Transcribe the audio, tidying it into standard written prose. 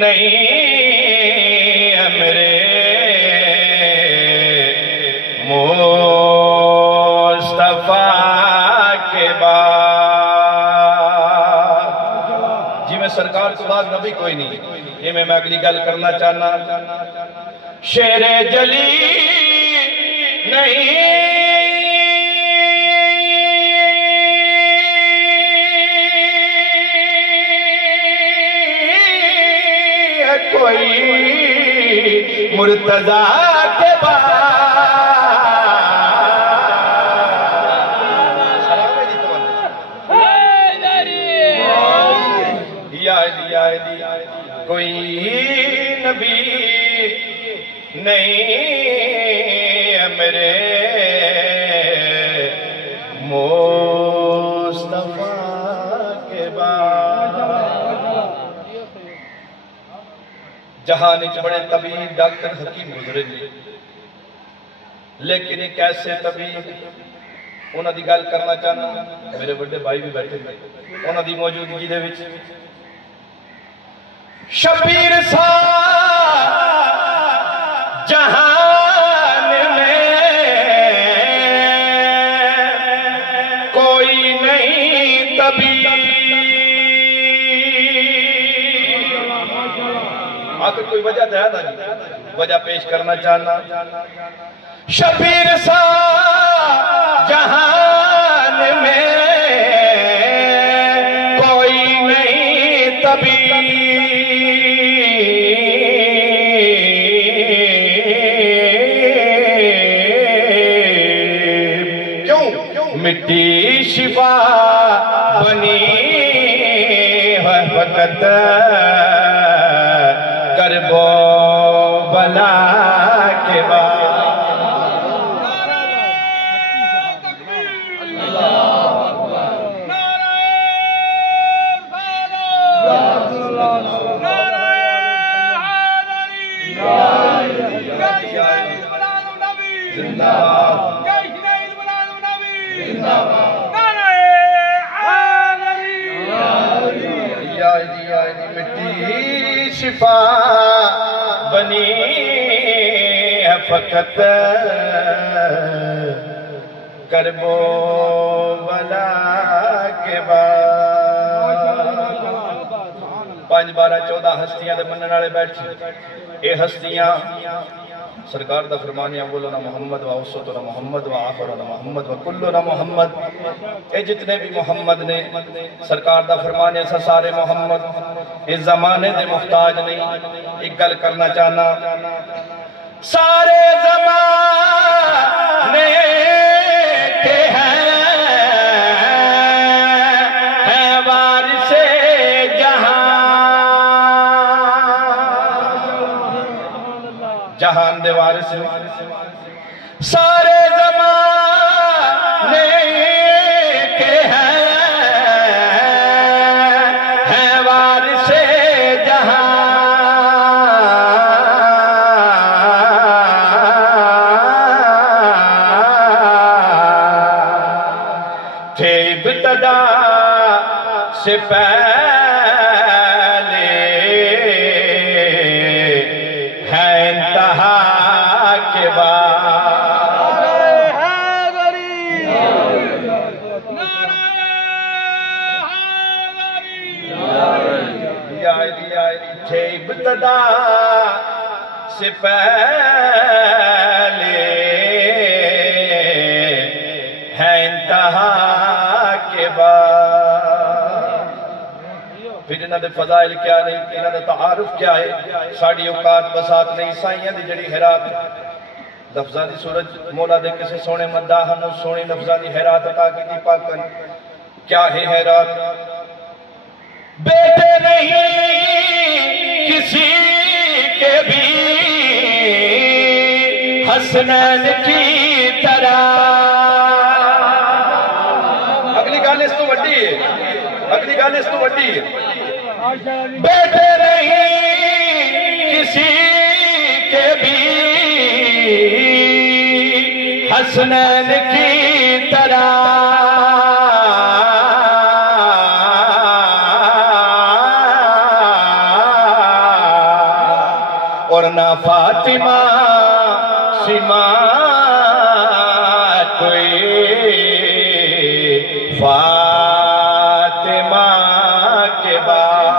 نہیں ہے میرے مصطفیٰ کے بعد۔ جی میں سرکار کے بعد نبی کوئی نہیں، یہ میں اگلی گل کرنا چاہنا۔ شیر جلی نہیں ہے کوئی مرتضیٰ کے بعد۔ کوئی نبی نہیں ہے میرے مصطفیٰ کے بعد۔ جہان وچ بڑے طبیب ڈاکٹر حکیم گزرے نے، لیکن ایک ایسے طبیب انہاں دی گل کرنا چاہنا، میرے بڑے بھائی بھی بیٹھے نے انہاں دی موجودگی دے وچ۔ شبیر سا جہان میں کوئی نہیں طبیب، آخر کوئی وجہ تو ہے نا جی، وجہ پیش کرنا چاہنا۔ شبیر سا جہان میں کوئی نہیں طبیب، مٹی شفا بنی ہے فقط کرب و بلا کے بعد۔ مٹی شفا بنی ہے فقط کرب و بلا کے بعد۔ 5 12 14 ہستیاں دے منن والے بیٹھے، اے ہستیاں سرکار دا فرمانے اولنا محمد و اوسطنا محمد و آخرنا محمد و کلنا محمد، اے جتنے بھی محمد نے سرکار دا فرمانے ایسا سارے محمد، اس زمانے دے محتاج نہیں۔ ایک گل کرنا چاہنا، سارے زمانے کے ہیں وارث جہاں، جہان دے وارث سارے زمانے کے ہیں وارث جہاں، تھے ابتدا سے پہلے ہے انتہا کے بعد۔ تھے ابتدا سے پہلے ہے انتہا کے بعد۔ پھر انہاں دے فضائل کیا نہیں، انہاں دے تعارف کیا ہے، ساڑی اوقات بسات نہیں سائیاں دی جڑی حیرات لفظاں دی صورت مولا دے کسے سونے مداحن و سونی لفظاں دی حیرات عطا کی دی پاکن۔ کیا ہے حیرات؟ بیٹے نہیں کسی کے بھی حسنین کی طرح، اگلی گال اس تو وڈی ہے، اگلی گال اس تو وڈی ہے۔ بیٹے نہیں کسی کے بھی حسنین کی طرح، ورنہ فاطمہ سما کوئی فاطمہ کے بعد